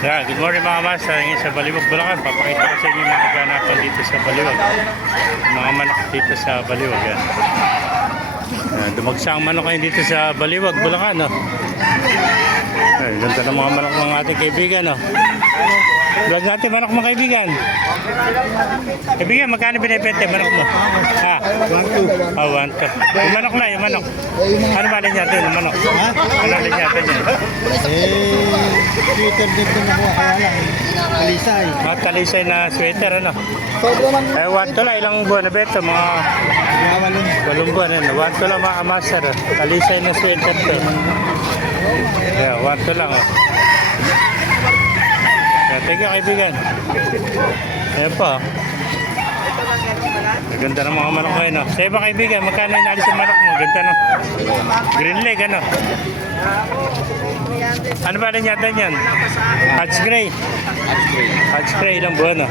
Yeah, good morning mga master. Ngayon sa Baliwag, Bulacan. Papakita ko sa inyo yung mga ganapan dito sa Baliwag. Mga manok dito sa Baliwag. Yan. Dumagsang manok kayo dito sa Baliwag, Bulacan. No? Ganda ng mga manok ng ating kaibigan. No? Vlog natin manok mga kaibigan. Kaibigan, magkano binibente manok mo? Ha? 1-2. Ah, 1-2. Yung manok na, yung manok. Ano ba rin natin yung manok? Ano rin natin yan? Sweater din din ako, kaya lang. Talisay. Mga talisay na sweater, ano? Eh, 1-2 lang. Ilang buwan na beto? Mga 8 buwan, ano? 1-2 lang mga master. Talisay na sweater to. Yeah, 1-2 lang, oh. Thank you kaibigan. Ayan po. Ganda ng mga manok ngayon. No? Sa iba kaibigan, magkano inalis yung manok mo? Ganda no? Green leg ano? Ano ba rin yata yan? Hatch gray. Hatch gray ilang buwan no?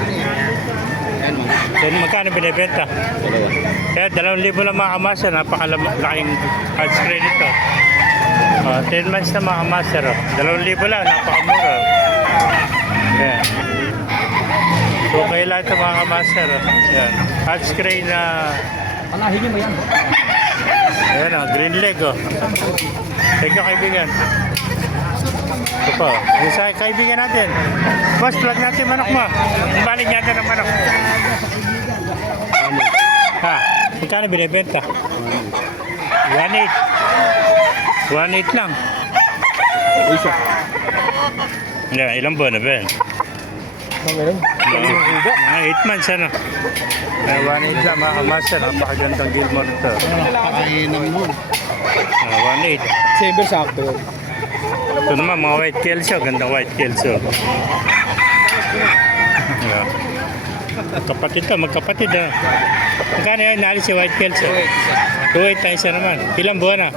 Then magkano binibenta? Kaya 2,000 lang mga kamasa. Napakalaking hatch gray nito. 10 months na mga kamasa. 2,000 lang. Napakamura. Yeah. So kailan ito mga kamaster. Yan. Hatch gray na Panahin mo yan. ayan o, green leg o. Thank you kaibigan. Ito po. Yung sa kaibigan natin. Boss, plug natin manok mo. Balik natin ang manok. Ha? Magkano binibenta? 1.8. 1.8 lang. Isa. Yeah, ilang buwan na ba yan? Mga 8 months ano. 1.8 lang mga kamaster. Napakagandang Gilmore ito. Pakainam mo. 1.8. Saber sakto. Ito naman mga white kelso. Gandang white kelso. Yeah. Kapatid to, magkapatid ha. Magkano yan? Naalis si white kelso. 2.8 tayo isa naman. Ilang buwan na?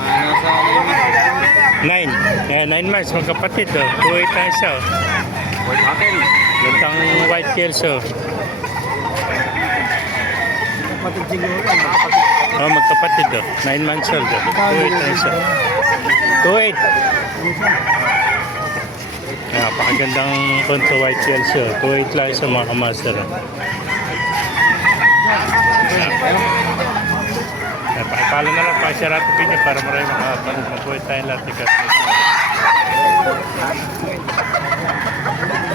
Nasa 9. Yeah, 9 months. Magkapatid to. 2.8 tayo isa. Gandang white kelso. kapatid siguro. Oh, magkapatid do. 9 months old do. 2.8 tayo isa. 2.8. Napakagandang punto white kelso. 2.8 lang sa mga kamaster. Pakipalo na lang pa siya rato pinyo para marami makapanood. Mabuhay tayong lahat.